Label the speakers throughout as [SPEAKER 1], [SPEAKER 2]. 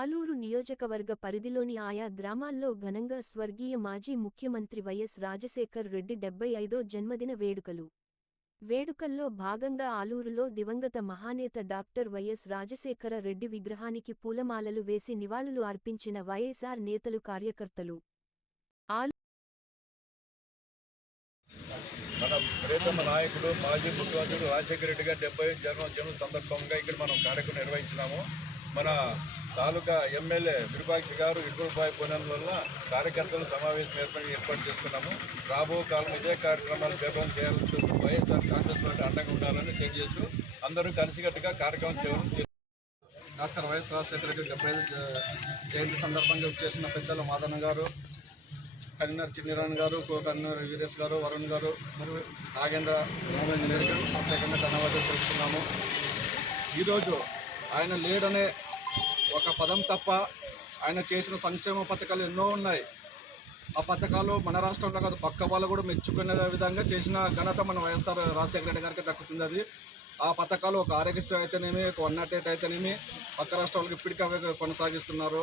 [SPEAKER 1] ఆలూరు నియోజకవర్గ పరిధిలోని ఆయా గ్రామాల్లో ఘనంగా స్వర్గీయ మాజీ ముఖ్యమంత్రి వైఎస్ రాజశేఖర్ రెడ్డి డెబ్బై ఐదో జన్మదిన వేడుకలు. వేడుకల్లో భాగంగా ఆలూరులో దివంగత మహానేత డాక్టర్ వైఎస్ రాజశేఖర రెడ్డి విగ్రహానికి పూలమాలలు వేసి నివాళులు అర్పించిన వైఎస్ఆర్ నేతలు కార్యకర్తలు.
[SPEAKER 2] మన ప్రియతమ నాయకుడు మాజీ ముఖ్యమంత్రి రాజశేఖర రెడ్డి గారు డెబ్బై జన్మదినం సందర్భంగా ఇక్కడ మనం కార్యక్రమం నిర్వహించినాము. మన తాలూకా ఎమ్మెల్యే విరూపాక్షి గారు ఇరుకులపాయ పోయినందు వల్ల కార్యకర్తలు సమావేశం ఏర్పాటు ఏర్పాటు చేసుకున్నాము. రాబో కాలం ఇదే కార్యక్రమాలు చేపడం చేయాలని వైఎస్ఆర్ కాంగ్రెస్ పార్టీ అండగా ఉండాలని తెలియజేస్తూ అందరూ కలిసికట్టుగా కార్యక్రమం చేయాలని
[SPEAKER 3] doctor Y S Rajasekhara Reddy జయంతి సందర్భంగా వచ్చేసిన పెద్దలు మాధన గారు కన్వీనర్ చిన్నిరాణ్ గారు కో కన్వీనర్ వీరేష్ గారు వరుణ్ గారు మరియు నాగేంద్ర ఇంజనీర్ గారు ప్రత్యేకంగా ధన్యవాదాలు తెలుపుతున్నాము. ఈరోజు ఆయన లేడనే ఒక పదం తప్ప ఆయన చేసిన సంక్షేమ పథకాలు ఎన్నో ఉన్నాయి. ఆ పథకాలు మన రాష్ట్రంలో కాదు పక్క వాళ్ళు కూడా మెచ్చుకునే విధంగా చేసిన ఘనత మన వైఎస్ఆర్ రాజశేఖర రెడ్డి గారికి దక్కుతుంది అది. ఆ పథకాలు ఒక ఆరోగ్యశ్రీ అయితేనేమి ఒక వన్ నాట్ ఎయిట్ అయితేనేమి పక్క రాష్ట్రాలకు ఇప్పటికీ కొనసాగిస్తున్నారు.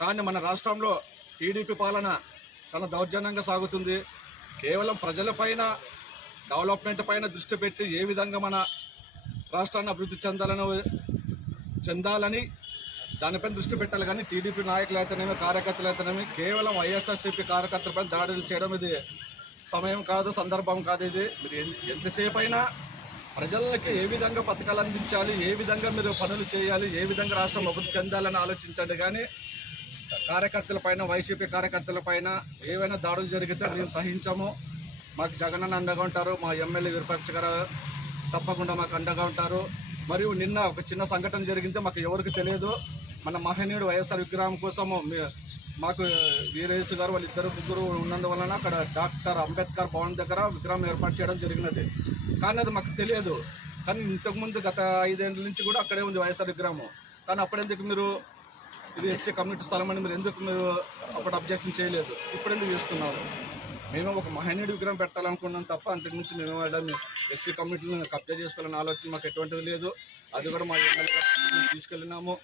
[SPEAKER 3] కానీ మన రాష్ట్రంలో టీడీపీ పాలన చాలా దౌర్జన్యంగా సాగుతుంది. కేవలం ప్రజలపైన డెవలప్మెంట్ పైన దృష్టి పెట్టి ఏ విధంగా మన రాష్ట్రాన్ని అభివృద్ధి చెందాలని చెందాలని దానిపై దృష్టి పెట్టాలి. కానీ టీడీపీ నాయకులు అయితేనేమి కార్యకర్తలు అయితేనేమి కేవలం వైఎస్ఆర్సీపీ కార్యకర్తలపై దాడులు చేయడం ఇది సమయం కాదు సందర్భం కాదు ఇది. మీరు ఎంతసేపు అయినా ప్రజలకి ఏ విధంగా పథకాలు అందించాలి ఏ విధంగా మీరు పనులు చేయాలి ఏ విధంగా రాష్ట్రం అభివృద్ధి చెందాలని ఆలోచించండి. కానీ కార్యకర్తల పైన వైసీపీ కార్యకర్తల పైన ఏవైనా దాడులు జరిగితే మేము సహించము. మాకు జగనన్న అండగా ఉంటారు మా ఎమ్మెల్యే విరూపాక్ష గారు తప్పకుండా మాకు అండగా ఉంటారు. మరియు నిన్న ఒక చిన్న సంఘటన జరిగింది మాకు ఎవరికి తెలియదు. మన మహనీయుడు వైఎస్ఆర్ విగ్రహం కోసము మాకు వీరేష్ గారు వాళ్ళిద్దరు ముగ్గురు ఉన్నందువలన అక్కడ డాక్టర్ అంబేద్కర్ భవన్ దగ్గర విగ్రహం ఏర్పాటు చేయడం జరిగినది. కానీ అది మాకు తెలియదు. కానీ ఇంతకుముందు గత ఐదేళ్ళ నుంచి కూడా అక్కడే ఉంది వైఎస్ఆర్ విగ్రహం. కానీ అప్పుడెందుకు మీరు ఇది ఎస్సీ కమ్యూనిటీ స్థలం అని మీరు ఎందుకు మీరు అప్పుడు అబ్జెక్షన్ చేయలేదు? ఇప్పుడు ఎందుకు చేస్తున్నారు? మేము ఒక మహనీయుడి విగ్రహం పెట్టాలనుకున్నాం తప్ప అంతకుమించి మేము వాళ్ళని ఎస్సీ కమ్యూనిటీని కబ్జా చేసుకోవాలనే ఆలోచన మాకు ఎటువంటిది లేదు అది కూడా మా ఎమ్మెల్యే తీసుకెళ్ళినాము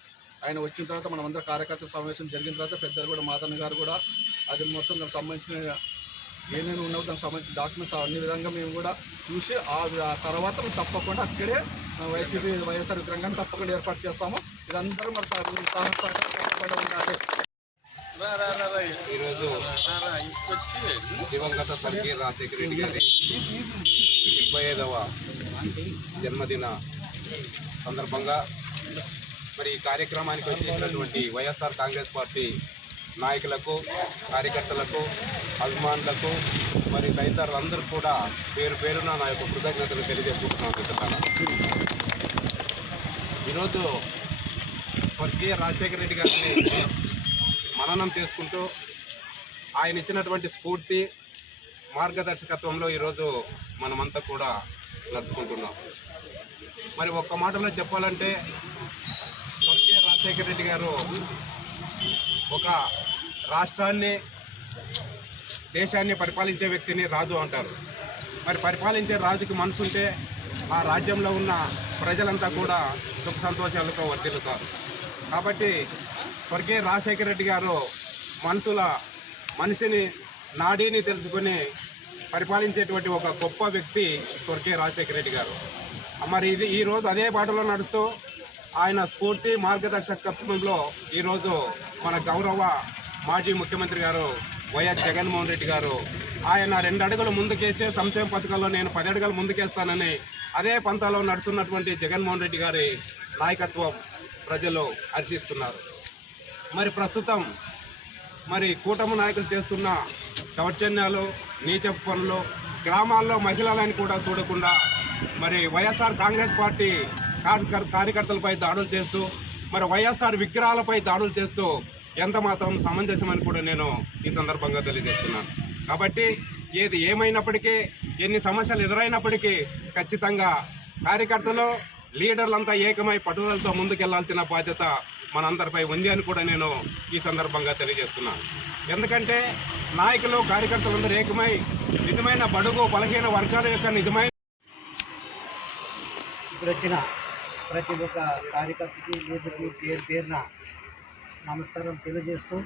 [SPEAKER 3] ఆయన వచ్చిన తర్వాత మనం అందరూ కార్యకర్త సమావేశం జరిగిన తర్వాత పెద్దలు కూడా మాతన్న గారు కూడా అది మొత్తం దానికి సంబంధించిన ఏమేమి ఉన్నాయో దానికి సంబంధించిన డాక్యుమెంట్స్ అన్ని విధంగా మేము కూడా చూసి ఆ తర్వాత తప్పకుండా అక్కడే వైసీపీ వైఎస్ఆర్ విగ్రహంగా తప్పకుండా ఏర్పాటు చేస్తాము ఇదందరూ మరి సహకారం ఉండాలి
[SPEAKER 4] ఈరోజు దివంగత స్వర్గీయ రాజశేఖర రెడ్డి గారి డెబ్బై ఐదవ జన్మదిన సందర్భంగా మరి ఈ కార్యక్రమానికి వచ్చేసినటువంటి వైఎస్ఆర్ కాంగ్రెస్ పార్టీ నాయకులకు కార్యకర్తలకు అభిమానులకు మరి తదితరులందరూ కూడా పేరు పేరున నా యొక్క కృతజ్ఞతలు తెలియజేసుకుంటున్నాను. ఈరోజు స్వర్గీయ రాజశేఖర రెడ్డి గారిని మననం చేసుకుంటూ ఆయన ఇచ్చినటువంటి స్ఫూర్తి మార్గదర్శకత్వంలో ఈరోజు మనమంతా కూడా నడుచుకుంటున్నాం. మరి ఒక్క మాటలో చెప్పాలంటే స్వర్గీయ రాజశేఖర రెడ్డి గారు ఒక రాష్ట్రాన్ని దేశాన్ని పరిపాలించే వ్యక్తిని రాజు అంటారు. మరి పరిపాలించే రాజుకి మనసు ఉంటే ఆ రాజ్యంలో ఉన్న ప్రజలంతా కూడా సుఖ సంతోషాలతో వర్ధిల్లుతారు. కాబట్టి స్వర్గీయ రాజశేఖర రెడ్డి గారు మనసుల మనిషిని నాడీని తెలుసుకుని పరిపాలించేటువంటి ఒక గొప్ప వ్యక్తి స్వర్గీయ రాజశేఖర రెడ్డి గారు. మరి ఇది ఈరోజు అదే బాటలో నడుస్తూ ఆయన స్ఫూర్తి మార్గదర్శకత్వంలో ఈరోజు మన గౌరవ మాజీ ముఖ్యమంత్రి గారు వైఎస్ జగన్మోహన్ రెడ్డి గారు. ఆయన రెండు అడుగులు ముందుకేసే సంక్షేమ పథకాల్లో నేను పది అడుగులు ముందుకేస్తానని అదే పంతాలో నడుస్తున్నటువంటి జగన్మోహన్ రెడ్డి గారి నాయకత్వం ప్రజలు హర్షిస్తున్నారు. మరి ప్రస్తుతం మరి కూటమి నాయకులు చేస్తున్న దౌర్జన్యాలు నీచపు పనులు గ్రామాల్లో మహిళలను కూడా చూడకుండా మరి వైఎస్ఆర్ కాంగ్రెస్ పార్టీ కార్యకర్- కార్యకర్తలపై దాడులు చేస్తూ మరి వైఎస్ఆర్ విగ్రహాలపై దాడులు చేస్తూ ఎంత మాత్రం సమంజసమని కూడా నేను ఈ సందర్భంగా తెలియజేస్తున్నాను. కాబట్టి ఏది ఏమైనప్పటికీ ఎన్ని సమస్యలు ఎదురైనప్పటికీ ఖచ్చితంగా కార్యకర్తలు లీడర్లంతా ఏకమై పట్టుదలతో ముందుకెళ్ళాల్సిన బాధ్యత మనందరిపై ఉంది అని కూడా నేను ఈ సందర్భంగా తెలియజేస్తున్నాను. ఎందుకంటే నాయకులు కార్యకర్తలందరూ ఏకమై నిజమైన బడుగు బలహీన వర్గాల యొక్క నిజమైన
[SPEAKER 5] ఇప్పుడు వచ్చిన ప్రతి ఒక్క కార్యకర్తకి లీడర్కి పేరు పేరున నమస్కారం తెలియజేస్తూ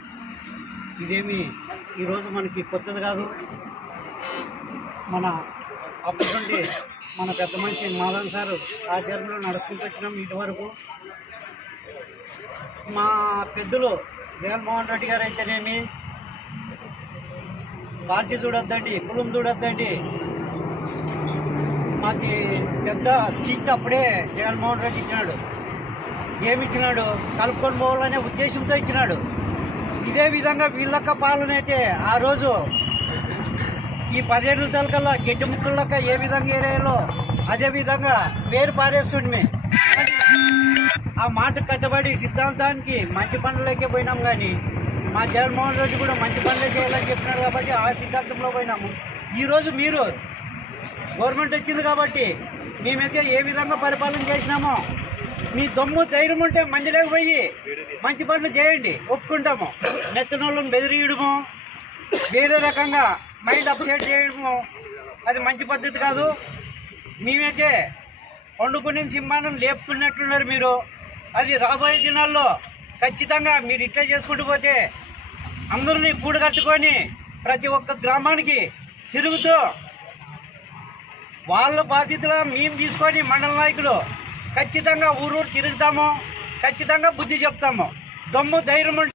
[SPEAKER 5] ఇదేమి ఈరోజు మనకి కొత్తది కాదు. మన అప్పటి నుండి మన పెద్ద మనిషి మాధవన్ సార్ ఆధ్వర్యంలో నడుచుకుంటూ వచ్చినాం ఇటువరకు మా పెద్దలు జగన్మోహన్ రెడ్డి గారు అయితేనేమి? పార్టీ చూడొద్దండి కులం చూడొద్దండి. మాకి పెద్ద సీట్స్ అప్పుడే జగన్మోహన్ రెడ్డి ఇచ్చినాడు. ఏమి ఇచ్చినాడు కలుపుకొని పోవాలనే ఉద్దేశంతో ఇచ్చినాడు. ఇదే విధంగా వీళ్ళక్క పాలన అయితే ఆ రోజు ఈ పదిహేను తలకల్లా గడ్డి ముక్కల్లో ఏ విధంగా ఏరియాలో అదే విధంగా వేరు పారేస్తుండే ఆ మాట కట్టబడి సిద్ధాంతానికి మంచి పనులకే పోయినాం కానీ మా జగన్మోహన్ రెడ్డి కూడా మంచి పనులే చేయాలని చెప్పినారు కాబట్టి ఆ సిద్ధాంతంలో పోయినాము. ఈరోజు మీరు గవర్నమెంట్ వచ్చింది కాబట్టి మేమైతే ఏ విధంగా పరిపాలన చేసినామో మీ దమ్ము ధైర్యం ఉంటే మంచిలోకి పోయి మంచి పనులు చేయండి ఒప్పుకుంటాము. నెత్తనోళ్ళని బెదిరియడము వేరే రకంగా మైండ్ అప్సెట్ చేయడము అది మంచి పద్ధతి కాదు. మేమైతే వండుకునే సింహానం లేపుకున్నట్లున్నారు మీరు. అది రాబోయే దినాల్లో ఖచ్చితంగా మీరు ఇట్లా చేసుకుంటూ పోతే అందరినీ కూడగట్టుకొని ప్రతి ఒక్క గ్రామానికి తిరుగుతూ వాళ్ళ బాధ్యతలు మేము తీసుకొని మండల నాయకులు ఖచ్చితంగా ఊరూరు తిరుగుతాము ఖచ్చితంగా బుద్ధి చెప్తాము. దమ్ము ధైర్యం